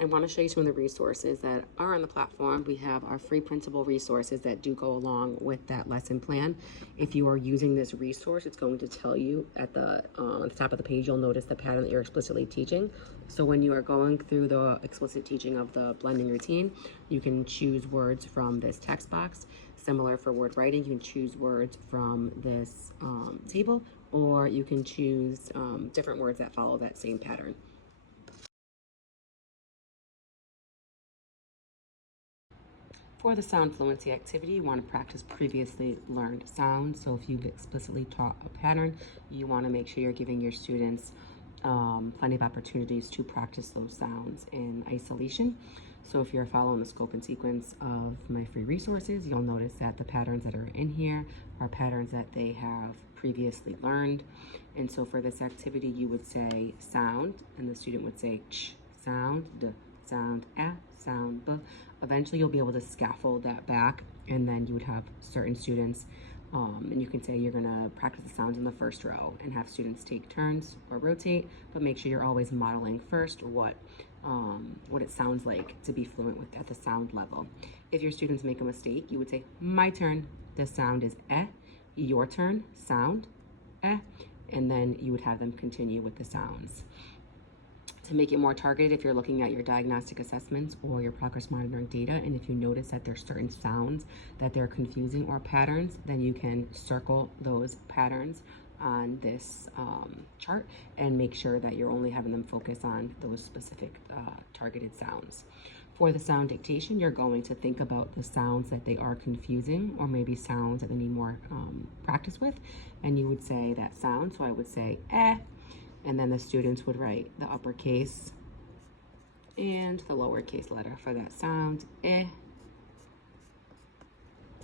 I want to show you some of the resources that are on the platform. We have our free printable resources that do go along with that lesson plan. If you are using this resource, it's going to tell you at the top of the page, you'll notice the pattern that you're explicitly teaching. So when you are going through the explicit teaching of the blending routine, you can choose words from this text box. Similar for word writing, you can choose words from this table, or you can choose different words that follow that same pattern. For the sound fluency activity, you want to practice previously learned sounds. So if you've explicitly taught a pattern, you want to make sure you're giving your students plenty of opportunities to practice those sounds in isolation. So if you're following the scope and sequence of my free resources, you'll notice that the patterns that are in here are patterns that they have previously learned. And so for this activity, you would say sound, and the student would say ch, sound, d, sound, a, sound, b. Eventually you'll be able to scaffold that back, and then you would have certain students and you can say you're gonna practice the sounds in the first row and have students take turns or rotate, but make sure you're always modeling first what it sounds like to be fluent with at the sound level. If your students make a mistake, you would say, my turn, the sound is eh, your turn, sound, eh, and then you would have them continue with the sounds. To make it more targeted, if you're looking at your diagnostic assessments or your progress monitoring data, and if you notice that there's certain sounds that they're confusing or patterns, then you can circle those patterns on this chart and make sure that you're only having them focus on those specific targeted sounds. For the sound dictation, you're going to think about the sounds that they are confusing or maybe sounds that they need more practice with, and you would say that sound. So I would say eh, and then the students would write the uppercase and the lowercase letter for that sound, eh.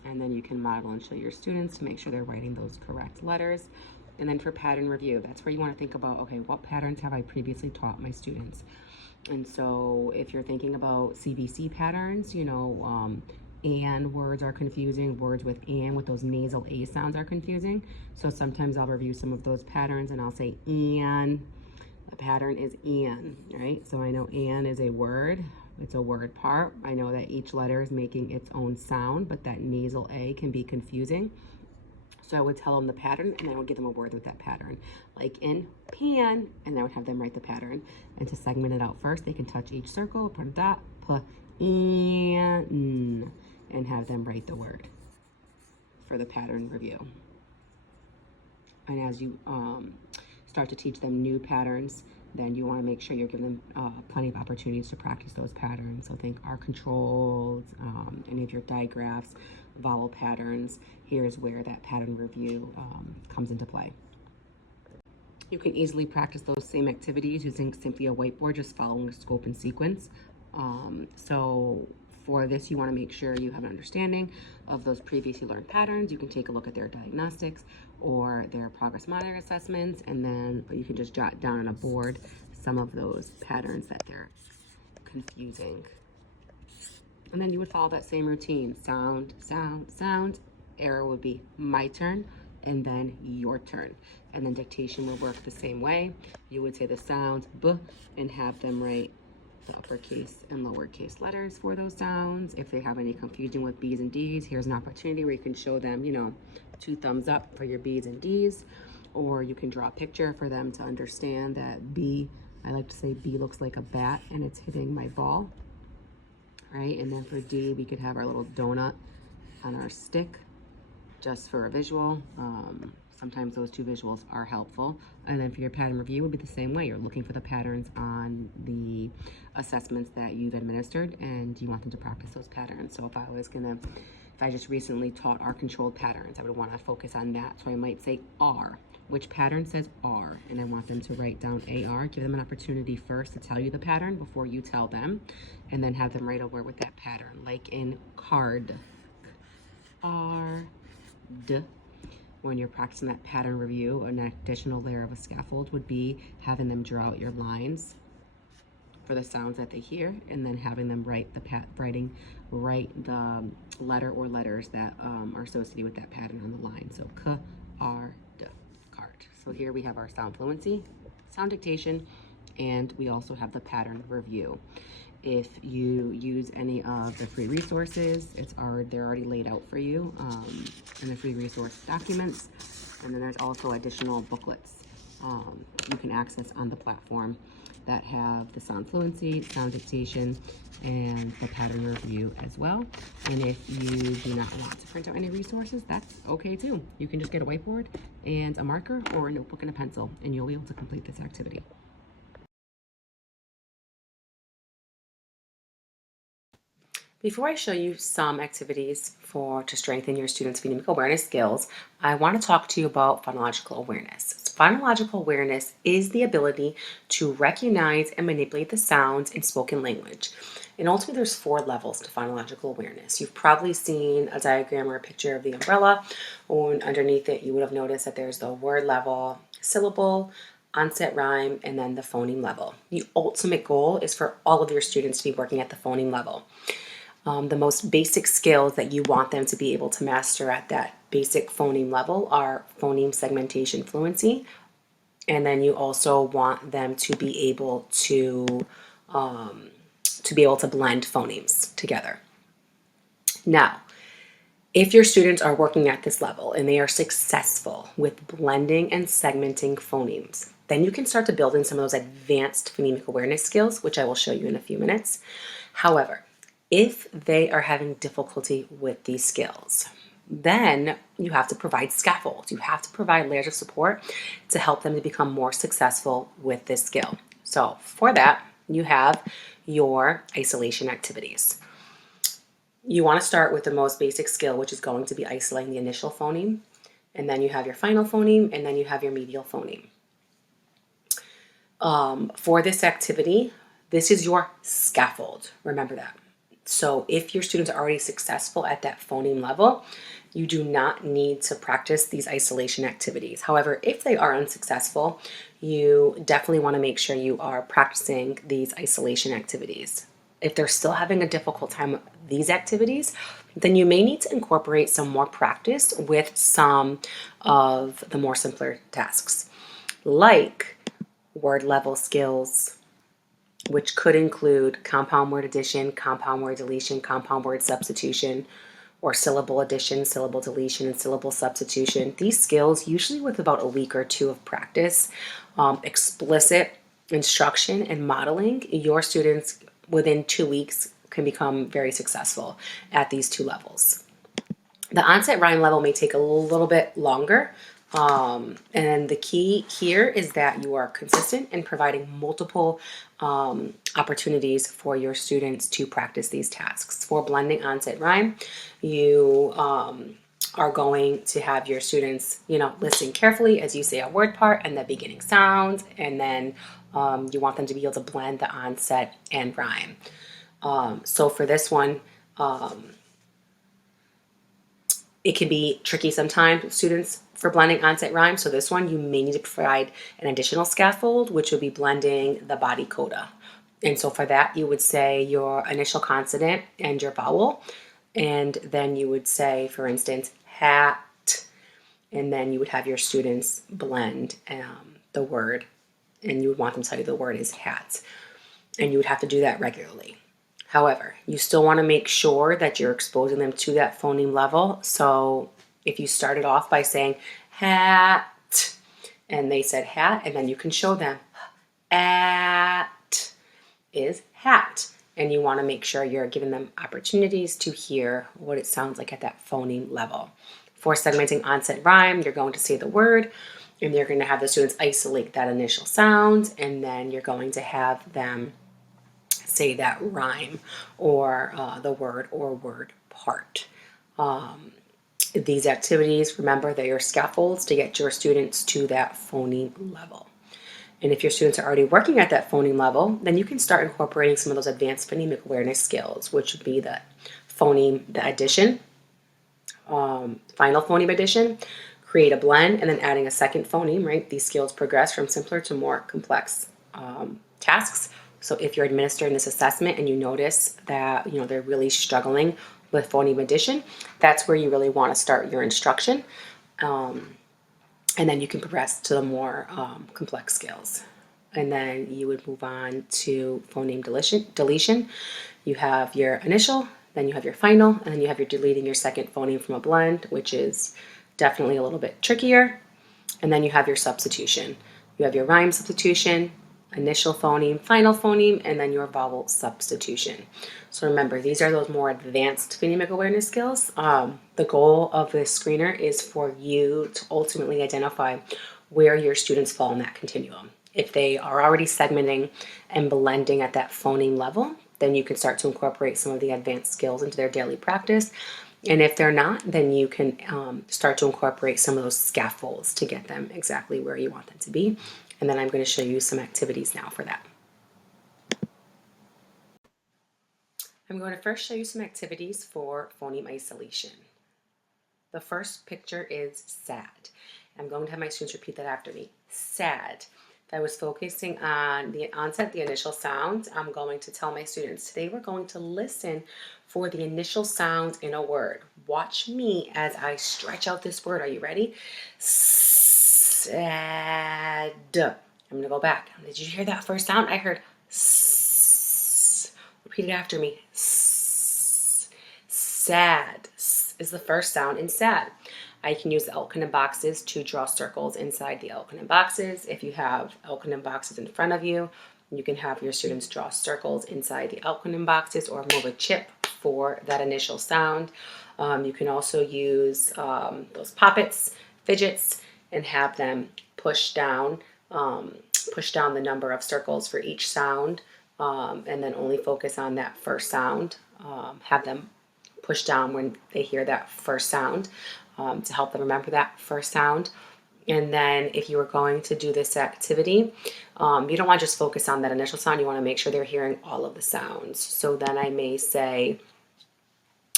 And then you can model and show your students to make sure they're writing those correct letters. And then for pattern review, that's where you want to think about, okay, what patterns have I previously taught my students? And so if you're thinking about CVC patterns, you know, and words are confusing, words with and with those nasal A sounds are confusing. So sometimes I'll review some of those patterns and I'll say and, the pattern is and, right? So I know and is a word, it's a word part. I know that each letter is making its own sound, but that nasal A can be confusing. So I would tell them the pattern and then I would give them a word with that pattern, like in pan, and I would have them write the pattern. And to segment it out first, they can touch each circle, put a dot, put and have them write the word for the pattern review. And as you start to teach them new patterns, then you want to make sure you're giving them plenty of opportunities to practice those patterns. So think R controls, any of your digraphs, vowel patterns. Here's where that pattern review comes into play. You can easily practice those same activities using simply a whiteboard, just following a scope and sequence. So for this, you want to make sure you have an understanding of those previously learned patterns. You can take a look at their diagnostics or their progress monitoring assessments, and then you can just jot down on a board some of those patterns that they're confusing. And then you would follow that same routine. Sound, sound, sound. Arrow would be my turn, and then your turn. And then dictation would work the same way. You would say the sounds b and have them write the uppercase and lowercase letters for those sounds. If they have any confusion with B's and D's, here's an opportunity where you can show them, you know, 2 thumbs up for your B's and D's, or you can draw a picture for them to understand that B, I like to say B looks like a bat and it's hitting my ball, right? And then for D, we could have our little donut on our stick just for a visual. Sometimes those 2 visuals are helpful. And then for your pattern review, it would be the same way. You're looking for the patterns on the assessments that you've administered, and you want them to practice those patterns. So if I just recently taught R controlled patterns, I would want to focus on that. So I might say R, which pattern says R, and I want them to write down AR. Give them an opportunity first to tell you the pattern before you tell them, and then have them write a word with that pattern, like in card, R, D. When you're practicing that pattern review, an additional layer of a scaffold would be having them draw out your lines for the sounds that they hear, and then having them write the the letter or letters that are associated with that pattern on the line. So k, r, d, cart. So here we have our sound fluency, sound dictation, and we also have the pattern review. If you use any of the free resources, they're already laid out for you in the free resource documents. And then there's also additional booklets you can access on the platform that have the sound fluency, sound dictation, and the pattern review as well. And if you do not want to print out any resources, that's okay too. You can just get a whiteboard and a marker or a notebook and a pencil, and you'll be able to complete this activity. Before I show you some activities to strengthen your students' phonemic awareness skills, I want to talk to you about phonological awareness. So phonological awareness is the ability to recognize and manipulate the sounds in spoken language. And ultimately, there's 4 levels to phonological awareness. You've probably seen a diagram or a picture of the umbrella, and underneath it, you would have noticed that there's the word level, syllable, onset rhyme, and then the phoneme level. The ultimate goal is for all of your students to be working at the phoneme level. The most basic skills that you want them to be able to master at that basic phoneme level are phoneme segmentation fluency, and then you also want them to be able to blend phonemes together. Now, if your students are working at this level and they are successful with blending and segmenting phonemes, then you can start to build in some of those advanced phonemic awareness skills, which I will show you in a few minutes. However, if they are having difficulty with these skills, then you have to provide scaffolds. You have to provide layers of support to help them to become more successful with this skill. So for that, you have your isolation activities. You want to start with the most basic skill, which is going to be isolating the initial phoneme, and then you have your final phoneme, and then you have your medial phoneme. For this activity, this is your scaffold. Remember that. So if your students are already successful at that phoneme level, you do not need to practice these isolation activities. However, if they are unsuccessful, you definitely want to make sure you are practicing these isolation activities. If they're still having a difficult time with these activities, then you may need to incorporate some more practice with some of the more simpler tasks, like word level skills, which could include compound word addition, compound word deletion, compound word substitution, or syllable addition, syllable deletion, and syllable substitution. These skills, usually with about a week or 2 of practice, explicit instruction and modeling, your students within 2 weeks can become very successful at these 2 levels. The onset rhyme level may take a little bit longer. And the key here is that you are consistent in providing multiple opportunities for your students to practice these tasks. For blending onset rhyme, you are going to have your students, listen carefully as you say a word part and the beginning sounds, and then you want them to be able to blend the onset and rhyme. So for this one, it can be tricky sometimes with students for blending onset rhyme. So this one, you may need to provide an additional scaffold, which would be blending the body coda. And so for that, you would say your initial consonant and your vowel. And then you would say, for instance, hat. And then you would have your students blend the word. And you would want them to tell you the word is hat. And you would have to do that regularly. However, you still want to make sure that you're exposing them to that phoneme level. So if you started off by saying hat, and they said hat, and then you can show them at is hat. And you want to make sure you're giving them opportunities to hear what it sounds like at that phoneme level. For segmenting onset rhyme, you're going to say the word, and you're going to have the students isolate that initial sound, and then you're going to have them say that rhyme or the word or word part. These activities, remember, they are scaffolds to get your students to that phoneme level. And if your students are already working at that phoneme level, then you can start incorporating some of those advanced phonemic awareness skills, which would be the phoneme, the addition, final phoneme addition, create a blend, and then adding a second phoneme, right? These skills progress from simpler to more complex tasks. So if you're administering this assessment and you notice that, they're really struggling with phoneme addition, that's where you really want to start your instruction. And then you can progress to the more complex skills. and then you would move on to phoneme deletion. You have your initial, then you have your final, and then you have your deleting your second phoneme from a blend, which is definitely a little bit trickier. And then you have your substitution. You have your rhyme substitution, initial phoneme, final phoneme, and then your vowel substitution. So remember, these are those more advanced phonemic awareness skills. The goal of this screener is for you to ultimately identify where your students fall in that continuum. If they are already segmenting and blending at that phoneme level, then you can start to incorporate some of the advanced skills into their daily practice. And if they're not, then you can start to incorporate some of those scaffolds to get them exactly where you want them to be. And then I'm going to show you some activities now for that. I'm going to first show you some activities for phoneme isolation. The first picture is sad. I'm going to have my students repeat that after me. Sad. If I was focusing on the onset, the initial sound, I'm going to tell my students, today we're going to listen for the initial sound in a word. Watch me as I stretch out this word. Are you ready? Sad. I'm going to go back. Did you hear that first sound? I heard s. Repeat it after me. S. Sad. S is the first sound in sad. I can use the Elkonin boxes to draw circles inside the Elkonin boxes. If you have Elkonin boxes in front of you, you can have your students draw circles inside the Elkonin boxes or move a chip for that initial sound. You can also use those poppets, fidgets, and have them push down the number of circles for each sound, and then only focus on that first sound. Have them push down when they hear that first sound, to help them remember that first sound. And then if you were going to do this activity, you don't want to just focus on that initial sound. You want to make sure they're hearing all of the sounds. So then I may say,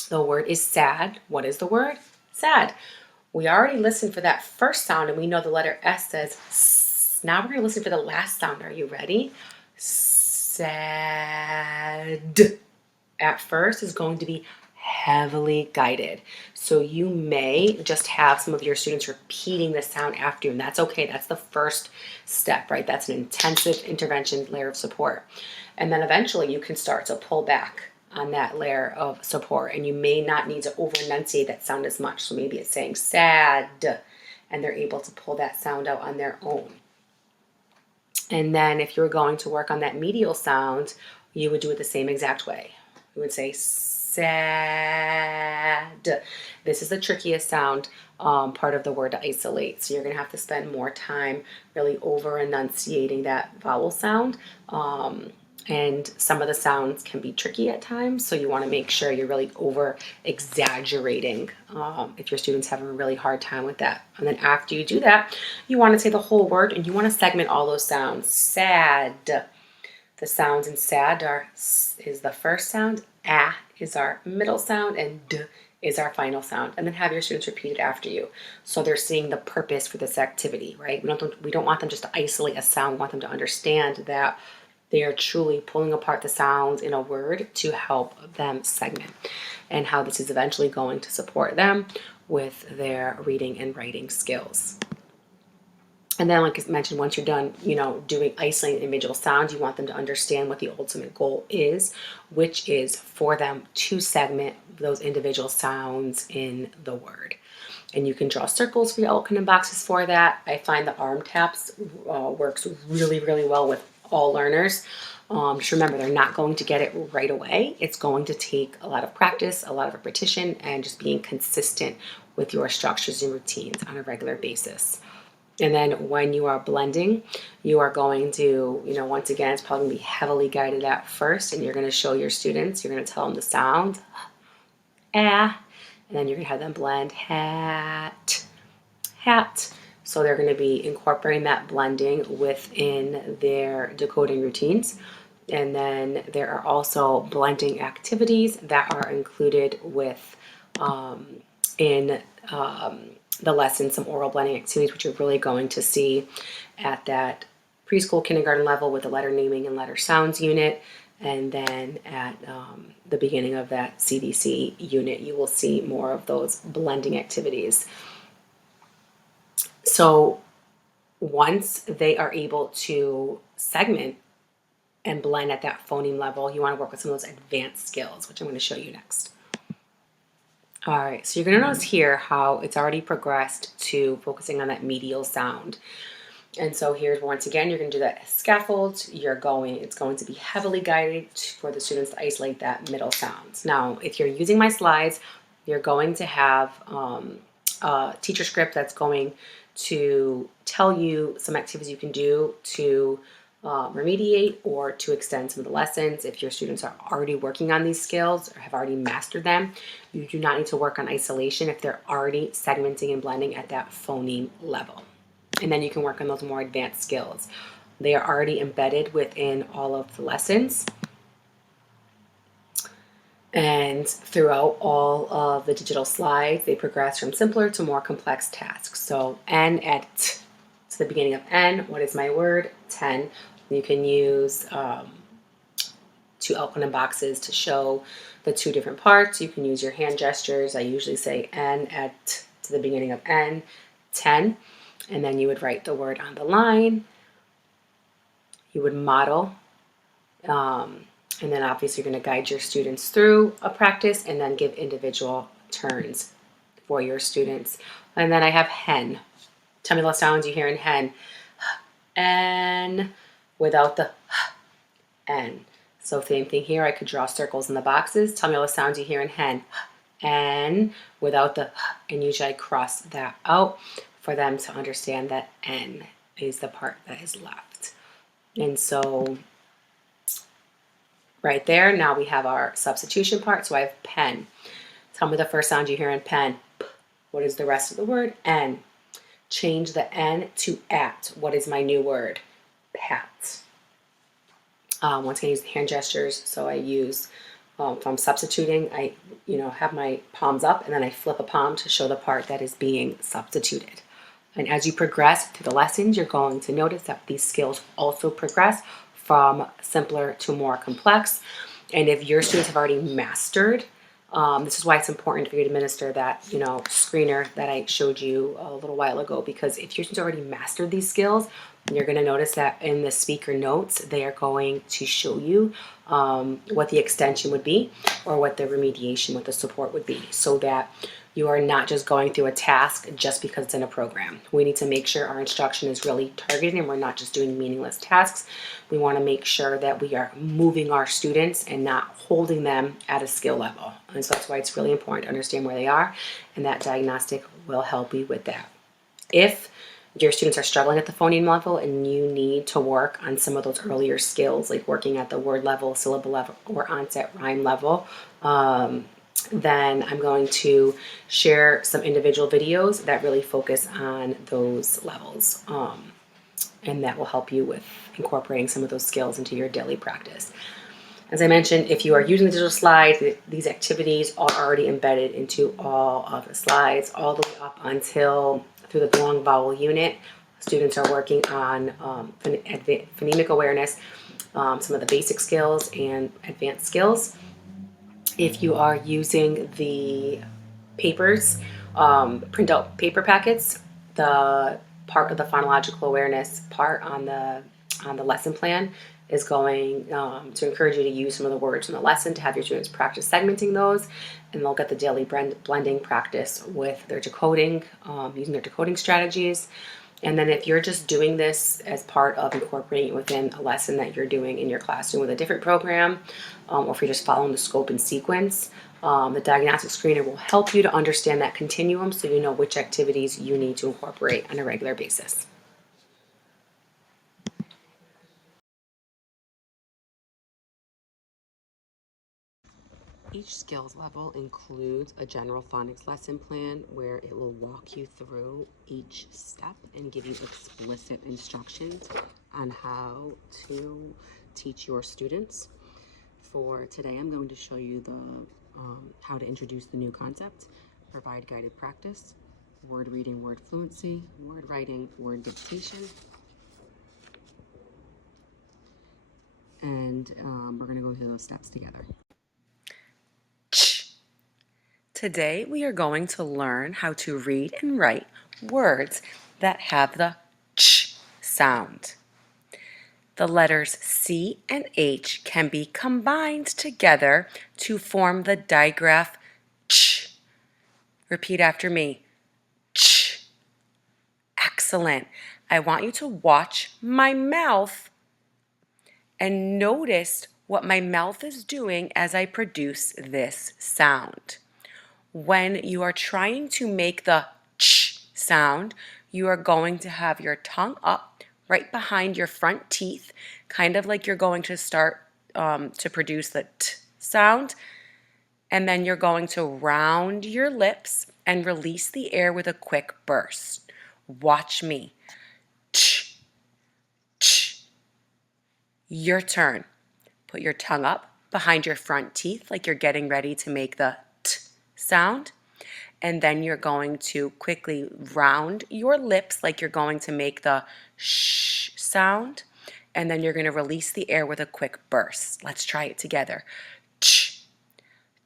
the word is sad. What is the word? Sad. We already listened for that first sound and we know the letter S says S. Now we're going to listen for the last sound. Are you ready? Sad. At first is going to be heavily guided. So you may just have some of your students repeating the sound after you, and that's okay. That's the first step, right? That's an intensive intervention layer of support. And then eventually you can start to pull back on that layer of support, and you may not need to over enunciate that sound as much. So maybe it's saying sad, and they're able to pull that sound out on their own. And then if you're going to work on that medial sound, you would do it the same exact way. You would say sad. This is the trickiest sound part of the word to isolate. So you're going to have to spend more time really over enunciating that vowel sound. And some of the sounds can be tricky at times. So you want to make sure you're really over exaggerating if your students have a really hard time with that. And then after you do that, you want to say the whole word and you want to segment all those sounds. Sad. The sounds in sad is the first sound, ah is our middle sound, and d is our final sound. And then have your students repeat it after you. So they're seeing the purpose for this activity, right? We don't want them just to isolate a sound. We want them to understand that they are truly pulling apart the sounds in a word to help them segment, and how this is eventually going to support them with their reading and writing skills. And then, like I mentioned, once you're done, doing isolating individual sounds, you want them to understand what the ultimate goal is, which is for them to segment those individual sounds in the word. And you can draw circles for your Elkonin boxes for that. I find the arm taps works really, really well with all learners. Just remember, they're not going to get it right away. It's going to take a lot of practice, a lot of repetition, and just being consistent with your structures and routines on a regular basis. And then when you are blending, you are going to, once again, it's probably going to be heavily guided at first, and you're going to show your students, you're going to tell them the sound, ah, and then you're going to have them blend hat, hat. So they're going to be incorporating that blending within their decoding routines. And then there are also blending activities that are included with in the lesson, some oral blending activities, which you're really going to see at that preschool kindergarten level with the letter naming and letter sounds unit. And then at the beginning of that CDC unit, you will see more of those blending activities. So once they are able to segment and blend at that phoneme level, you want to work with some of those advanced skills, which I'm going to show you next. All right, so you're going to notice here how it's already progressed to focusing on that medial sound. And so here's, once again, you're going to do that scaffold. It's going to be heavily guided for the students to isolate that middle sounds. Now, if you're using my slides, you're going to have a teacher script that's going to tell you some activities you can do to remediate or to extend some of the lessons. If your students are already working on these skills or have already mastered them, you do not need to work on isolation if they're already segmenting and blending at that phoneme level. And then you can work on those more advanced skills. They are already embedded within all of the lessons and throughout all of the digital slides. They progress from simpler to more complex tasks. So N at T, to the beginning of N, what is my word? 10. You can use two outline boxes to show the two different parts. You can use your hand gestures. I usually say N at to the beginning of N, 10. And then you would write the word on the line. You would model. And then obviously you're going to guide your students through a practice and then give individual turns for your students. And then I have hen. Tell me the sounds you hear in hen. N without the N. So same thing here. I could draw circles in the boxes. Tell me all the sounds you hear in hen. N without the, and usually I cross that out for them to understand that N is the part that is left. And so right there, now we have our substitution part. So I have pen. Tell me the first sound you hear in pen. What is the rest of the word? N. Change the N to at. What is my new word? Pat. Once again, I use the hand gestures. So I use, if I'm substituting, I have my palms up and then I flip a palm to show the part that is being substituted. And as you progress through the lessons, you're going to notice that these skills also progress from simpler to more complex. And if your students have already mastered, this is why it's important for you to administer that, screener that I showed you a little while ago, because if your students already mastered these skills, you're going to notice that in the speaker notes, they are going to show you what the extension would be or what the remediation, what the support would be, so that you are not just going through a task just because it's in a program. We need to make sure our instruction is really targeted and we're not just doing meaningless tasks. We want to make sure that we are moving our students and not holding them at a skill level. And so that's why it's really important to understand where they are, and that diagnostic will help you with that. If your students are struggling at the phoneme level and you need to work on some of those earlier skills, like working at the word level, syllable level, or onset rhyme level, then I'm going to share some individual videos that really focus on those levels. And that will help you with incorporating some of those skills into your daily practice. As I mentioned, if you are using the digital slides, these activities are already embedded into all of the slides, all the way up until through the long vowel unit. Students are working on phonemic awareness, some of the basic skills and advanced skills. If you are using the papers, printout paper packets, the part of the phonological awareness part on the lesson plan is going to encourage you to use some of the words in the lesson to have your students practice segmenting those, and they'll get the daily blending practice with their decoding, using their decoding strategies. And then if you're just doing this as part of incorporating it within a lesson that you're doing in your classroom with a different program, or if you're just following the scope and sequence, the diagnostic screener will help you to understand that continuum so you know which activities you need to incorporate on a regular basis. Each skills level includes a general phonics lesson plan where it will walk you through each step and give you explicit instructions on how to teach your students. For today, I'm going to show you how to introduce the new concept, provide guided practice, word reading, word fluency, word writing, word dictation, and we're going to go through those steps together. Today, we are going to learn how to read and write words that have the ch sound. The letters C and H can be combined together to form the digraph ch. Repeat after me. Ch. Excellent. I want you to watch my mouth and notice what my mouth is doing as I produce this sound. When you are trying to make the ch sound, you are going to have your tongue up right behind your front teeth, kind of like you're going to start to produce the t sound. And then you're going to round your lips and release the air with a quick burst. Watch me. Ch, ch. Your turn. Put your tongue up behind your front teeth like you're getting ready to make the t sound. And then you're going to quickly round your lips like you're going to make the sh sound. And then you're going to release the air with a quick burst. Let's try it together. Ch,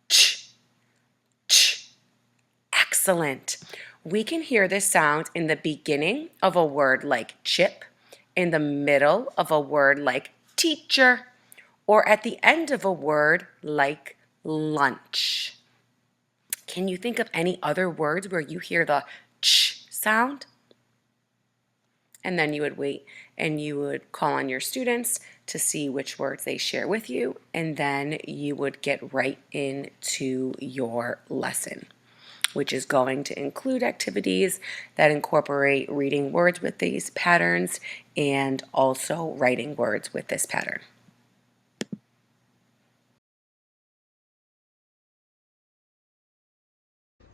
ch, ch. Excellent. We can hear this sound in the beginning of a word like chip, in the middle of a word like teacher, or at the end of a word like lunch. Can you think of any other words where you hear the ch sound? And then you would wait and you would call on your students to see which words they share with you, and then you would get right into your lesson, which is going to include activities that incorporate reading words with these patterns and also writing words with this pattern.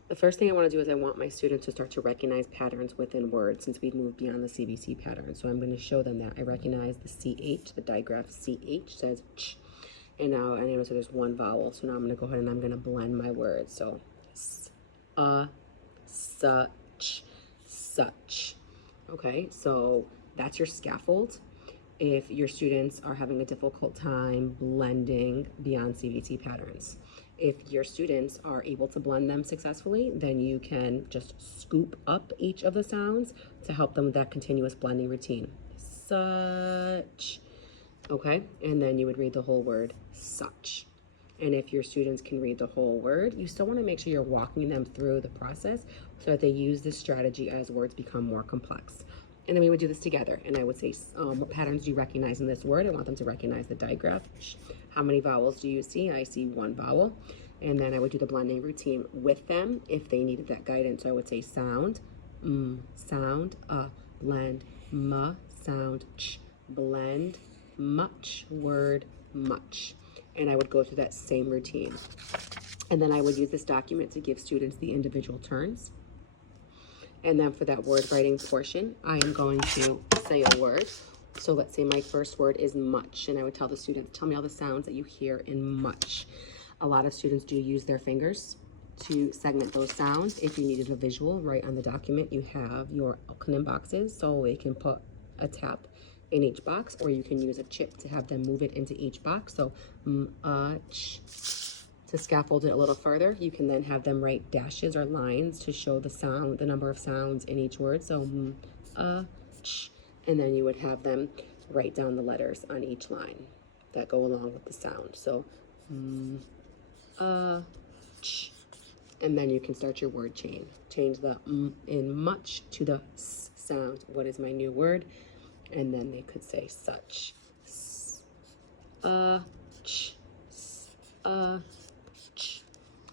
The first thing I want to do is I want my students to start to recognize patterns within words since we've moved beyond the CVC pattern. So I'm going to show them that I recognize the CH, the digraph CH says ch. And now I notice there's one vowel. So now I'm going to go ahead and I'm going to blend my words. So such, such. Okay, so that's your scaffold. If your students are having a difficult time blending beyond CVT patterns. If your students are able to blend them successfully, then you can just scoop up each of the sounds to help them with that continuous blending routine. Such, okay? And then you would read the whole word, such. And if your students can read the whole word, you still want to make sure you're walking them through the process so that they use this strategy as words become more complex. And then we would do this together. And I would say, what patterns do you recognize in this word? I want them to recognize the digraph. How many vowels do you see? I see one vowel. And then I would do the blending routine with them if they needed that guidance. So I would say sound, sound, blend, sound, ch, blend, much, word, much. And I would go through that same routine. And then I would use this document to give students the individual turns. And then for that word writing portion, I am going to say a word. So let's say my first word is much, and I would tell the students, tell me all the sounds that you hear in much. A lot of students do use their fingers to segment those sounds. If you needed a visual, right on the document, you have your acronym boxes, so they can put a in each box, or you can use a chip to have them move it into each box. So ch. To scaffold it a little further, you can then have them write dashes or lines to show the sound, the number of sounds in each word. So ch, and then you would have them write down the letters on each line that go along with the sound. So ch, and then you can start your word chain. Change the in much to the s sound. What is my new word? And then they could say such. Ch, ch.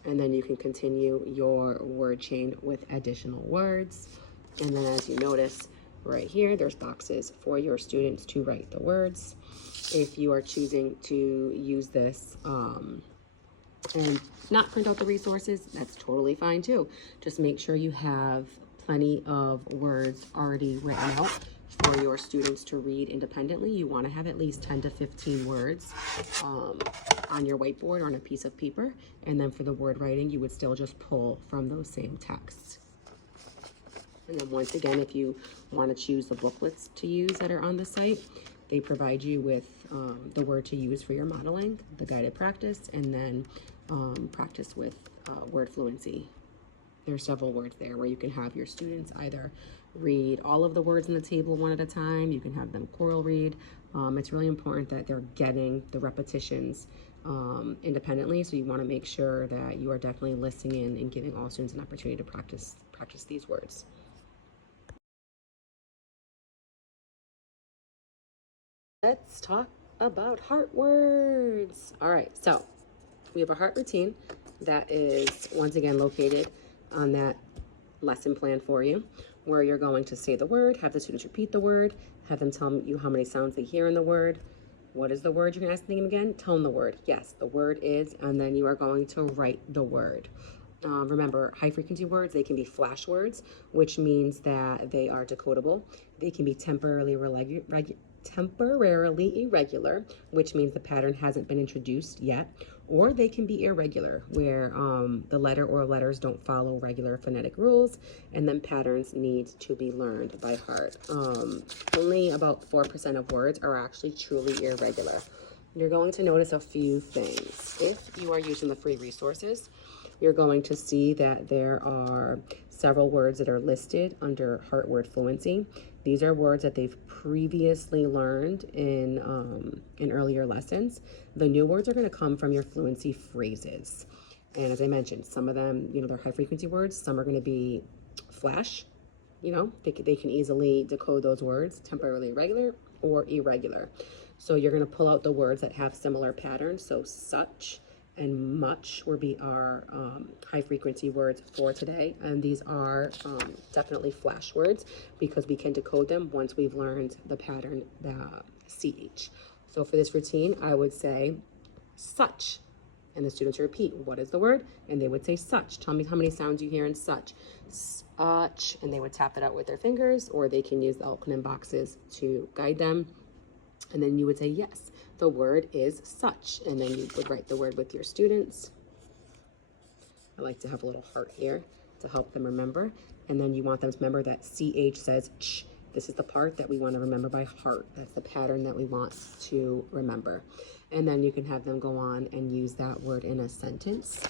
And then you can continue your word chain with additional words. And then as you notice right here, there's boxes for your students to write the words. If you are choosing to use this and not print out the resources, that's totally fine too. Just make sure you have plenty of words already written out for your students to read independently. You want to have at least 10 to 15 words on your whiteboard or on a piece of paper. And then for the word writing, you would still just pull from those same texts. And then once again, if you want to choose the booklets to use that are on the site, they provide you with the word to use for your modeling, the guided practice, and then practice with word fluency. There are several words there where you can have your students either read all of the words in the table one at a time. You can have them choral read. It's really important that they're getting the repetitions independently. So you want to make sure that you are definitely listening in and giving all students an opportunity to practice these words. Let's talk about heart words. All right, so we have a heart routine that is once again located on that lesson plan for you, where you're going to say the word, have the students repeat the word, have them tell you how many sounds they hear in the word. What is the word? You're going to ask them again. Tone the word. Yes, the word is, and then you are going to write the word. Remember, high frequency words, they can be flash words, which means that they are decodable. They can be temporarily irregular, which means the pattern hasn't been introduced yet, or they can be irregular, where the letter or letters don't follow regular phonetic rules, and then patterns need to be learned by heart. Only about 4% of words are actually truly irregular. You're going to notice a few things. If you are using the free resources, you're going to see that there are several words that are listed under Heart Word Fluency. These are words that they've previously learned in earlier lessons. The new words are going to come from your fluency phrases. And as I mentioned, some of them, they're high frequency words. Some are going to be flash. They can easily decode those words, temporarily irregular or irregular. So you're going to pull out the words that have similar patterns. So such and much will be our high frequency words for today. And these are definitely flash words because we can decode them once we've learned the pattern, the CH. So for this routine, I would say such. And the students repeat, what is the word? And they would say such. Tell me how many sounds you hear in such. Such. And they would tap it out with their fingers, or they can use the acronym boxes to guide them. And then you would say, yes, the word is such. And then you would write the word with your students. I like to have a little heart here to help them remember. And then you want them to remember that CH says ch. This is the part that we want to remember by heart. That's the pattern that we want to remember. And then you can have them go on and use that word in a sentence.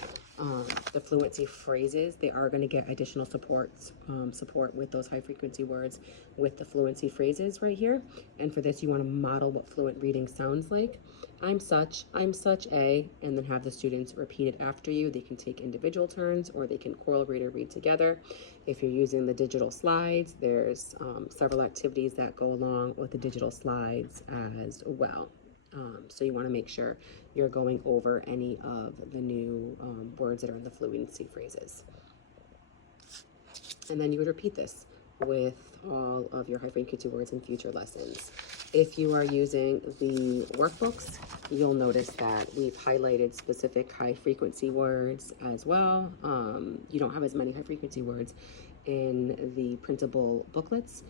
The fluency phrases, they are going to get additional support with those high frequency words with the fluency phrases right here. And for this, you want to model what fluent reading sounds like. I'm such a, and then have the students repeat it after you. They can take individual turns, or they can choral read or read together. If you're using the digital slides, there's several activities that go along with the digital slides as well. So you want to make sure you're going over any of the new words that are in the fluency phrases. And then you would repeat this with all of your high frequency words in future lessons. If you are using the workbooks, you'll notice that we've highlighted specific high frequency words as well. You don't have as many high frequency words in the printable booklets.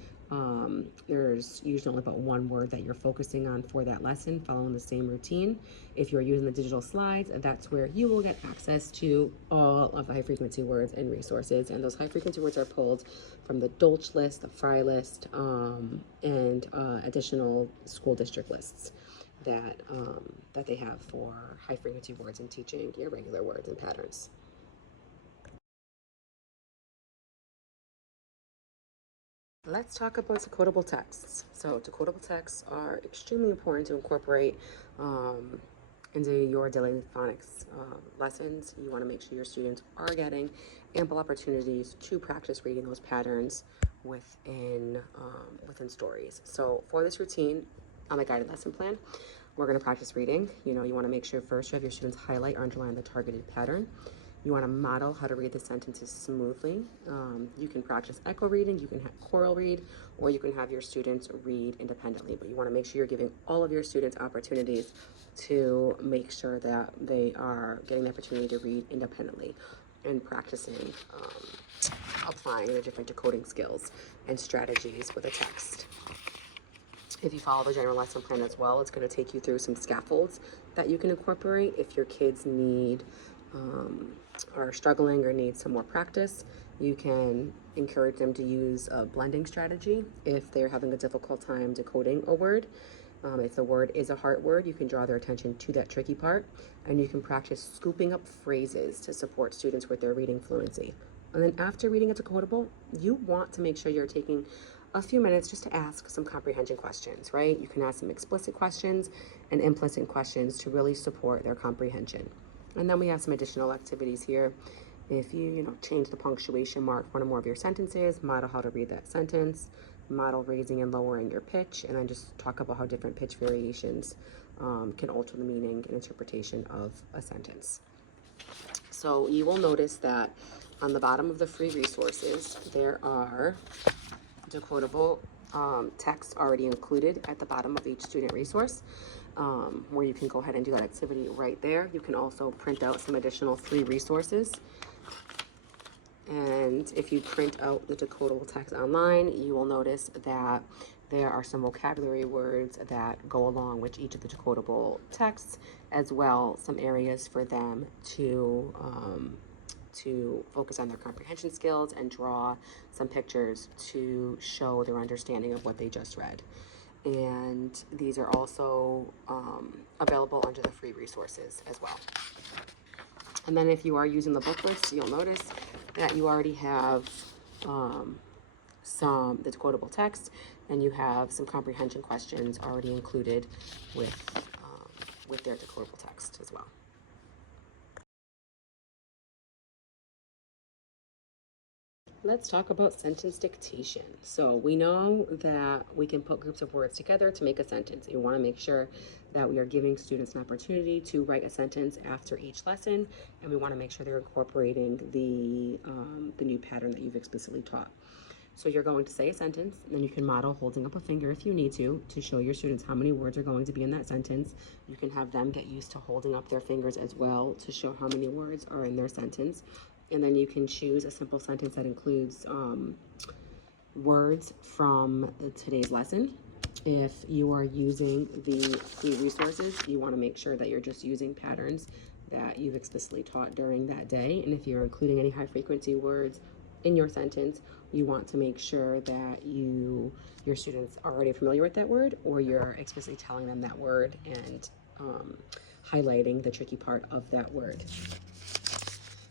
There's usually only about one word that you're focusing on for that lesson, following the same routine. If you're using the digital slides, that's where you will get access to all of the high frequency words and resources. And those high frequency words are pulled from the Dolch list, the Fry list, and additional school district lists that they have for high frequency words and teaching irregular words and patterns. Let's talk about decodable texts. So decodable texts are extremely important to incorporate into your daily phonics lessons. You want to make sure your students are getting ample opportunities to practice reading those patterns within stories. So for this routine on the guided lesson plan, we're going to practice reading. You want to make sure first you have your students highlight or underline the targeted pattern. You want to model how to read the sentences smoothly. You can practice echo reading, you can have choral read, or you can have your students read independently. But you want to make sure you're giving all of your students opportunities to make sure that they are getting the opportunity to read independently and practicing applying the different decoding skills and strategies with a text. If you follow the general lesson plan as well, it's going to take you through some scaffolds that you can incorporate if your kids are struggling or need some more practice. You can encourage them to use a blending strategy if they're having a difficult time decoding a word. If the word is a heart word, you can draw their attention to that tricky part, and you can practice scooping up phrases to support students with their reading fluency. And then after reading a decodable, you want to make sure you're taking a few minutes just to ask some comprehension questions, right? You can ask some explicit questions and implicit questions to really support their comprehension. And then we have some additional activities here. If you change the punctuation mark for one or more of your sentences, model how to read that sentence, model raising and lowering your pitch, and then just talk about how different pitch variations can alter the meaning and interpretation of a sentence. So you will notice that on the bottom of the free resources, there are decodable text already included at the bottom of each student resource, where you can go ahead and do that activity right there. You can also print out some additional free resources. And if you print out the decodable text online, you will notice that there are some vocabulary words that go along with each of the decodable texts, as well some areas for them to focus on their comprehension skills and draw some pictures to show their understanding of what they just read. And these are also available under the free resources as well. And then if you are using the booklets, you'll notice that you already have the decodable text, and you have some comprehension questions already included with their decodable text as well. Let's talk about sentence dictation. So we know that we can put groups of words together to make a sentence. You want to make sure that we are giving students an opportunity to write a sentence after each lesson, and we want to make sure they're incorporating the new pattern that you've explicitly taught. So you're going to say a sentence, and then you can model holding up a finger if you need to show your students how many words are going to be in that sentence. You can have them get used to holding up their fingers as well to show how many words are in their sentence. And then you can choose a simple sentence that includes words from today's lesson. If you are using the free resources, you want to make sure that you're just using patterns that you've explicitly taught during that day. And if you're including any high frequency words in your sentence, you want to make sure that your students are already familiar with that word, or you're explicitly telling them that word and highlighting the tricky part of that word.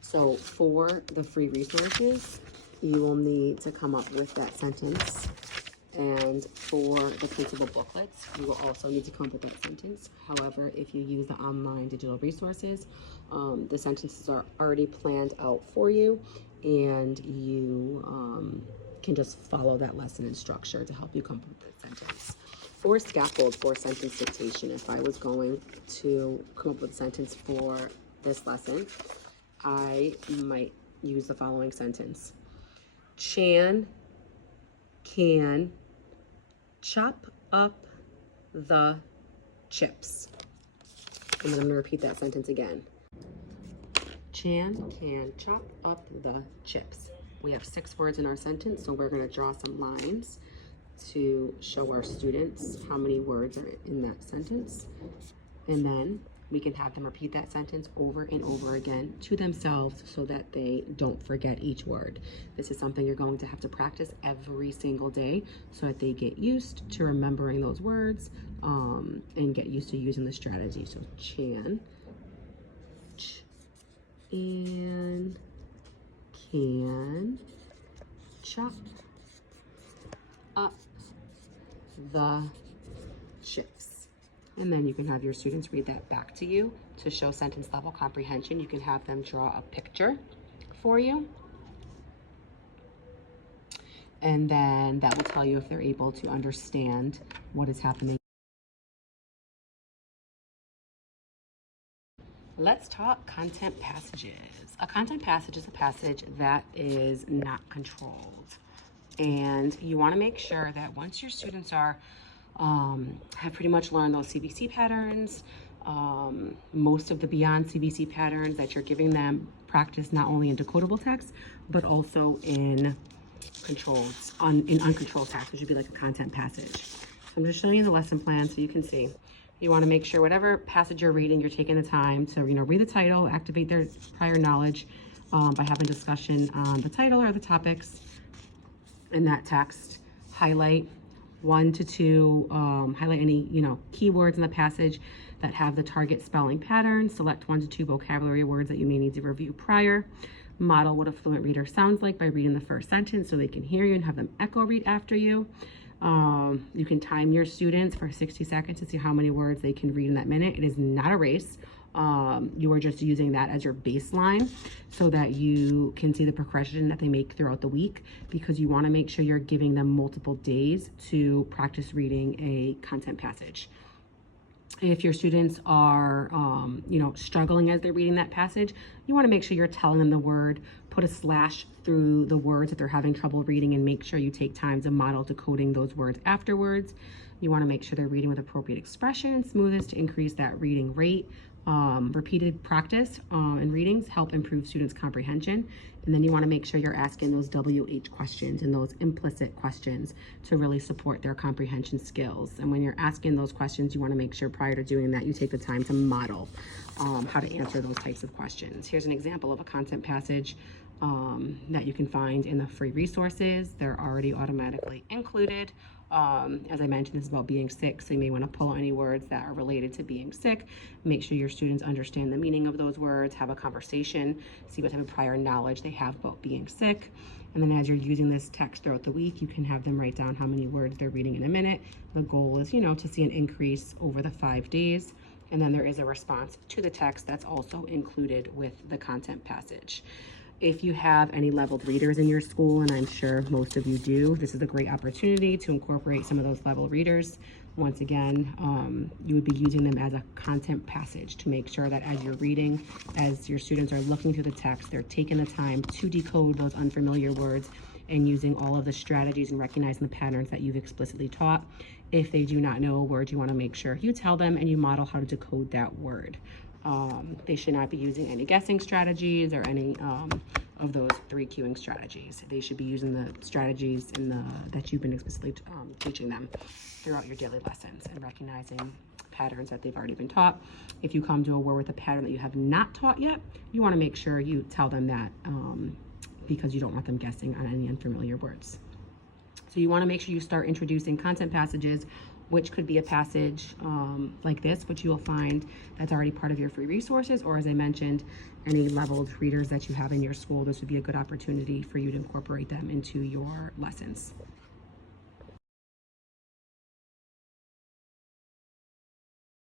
So for the free resources, you will need to come up with that sentence. And for the printable booklets, you will also need to come up with that sentence. However, if you use the online digital resources, the sentences are already planned out for you, and you can just follow that lesson and structure to help you come up with the sentence. For scaffold for sentence dictation, if I was going to come up with a sentence for this lesson, I might use the following sentence. Chan can chop up the chips. And then I'm going to repeat that sentence again. Chan can chop up the chips. We have 6 words in our sentence, so we're going to draw some lines to show our students how many words are in that sentence. And then we can have them repeat that sentence over and over again to themselves so that they don't forget each word. This is something you're going to have to practice every single day so that they get used to remembering those words and get used to using the strategy. So chan, and can chop up the chips. And then you can have your students read that back to you to show sentence level comprehension. You can have them draw a picture for you. And then that will tell you if they're able to understand what is happening. Let's talk content passages. A content passage is a passage that is not controlled. And you want to make sure that once your students are have pretty much learned those CBC patterns, most of the beyond CBC patterns, that you're giving them practice not only in decodable text, but also in uncontrolled text, which would be like a content passage. So I'm just showing you the lesson plan so you can see. You want to make sure whatever passage you're reading, you're taking the time to read the title, activate their prior knowledge by having discussion on the title or the topics in that text. Highlight 1 to 2, highlight any keywords in the passage that have the target spelling pattern. Select 1 to 2 vocabulary words that you may need to review prior. Model what a fluent reader sounds like by reading the first sentence so they can hear you and have them echo read after you. You can time your students for 60 seconds to see how many words they can read in that minute. It is not a race. You are just using that as your baseline so that you can see the progression that they make throughout the week, because you want to make sure you're giving them multiple days to practice reading a content passage. If your students are, struggling as they're reading that passage, you want to make sure you're telling them the word, put a slash through the words if they're having trouble reading, and make sure you take time to model decoding those words afterwards. You want to make sure they're reading with appropriate expression, smoothness to increase that reading rate. Repeated practice and readings help improve students' comprehension. And then you want to make sure you're asking those WH questions and those implicit questions to really support their comprehension skills. And when you're asking those questions, you want to make sure prior to doing that, you take the time to model how to answer those types of questions. Here's an example of a content passage that you can find in the free resources. They're already automatically included. As I mentioned, this is about being sick, so you may want to pull any words that are related to being sick. Make sure your students understand the meaning of those words, have a conversation, see what type of prior knowledge they have about being sick. And then as you're using this text throughout the week, you can have them write down how many words they're reading in a minute. The goal is, to see an increase over the 5 days. And then there is a response to the text that's also included with the content passage. If you have any leveled readers in your school, and I'm sure most of you do, this is a great opportunity to incorporate some of those leveled readers. Once again, you would be using them as a content passage to make sure that as you're reading, as your students are looking through the text, they're taking the time to decode those unfamiliar words and using all of the strategies and recognizing the patterns that you've explicitly taught. If they do not know a word, you want to make sure you tell them and you model how to decode that word. They should not be using any guessing strategies or any of those 3 cueing strategies. They should be using the strategies that you've been explicitly teaching them throughout your daily lessons and recognizing patterns that they've already been taught. If you come to a word with a pattern that you have not taught yet, you want to make sure you tell them that because you don't want them guessing on any unfamiliar words. So you want to make sure you start introducing content passages, which could be a passage like this, which you will find that's already part of your free resources, or as I mentioned, any leveled readers that you have in your school. This would be a good opportunity for you to incorporate them into your lessons.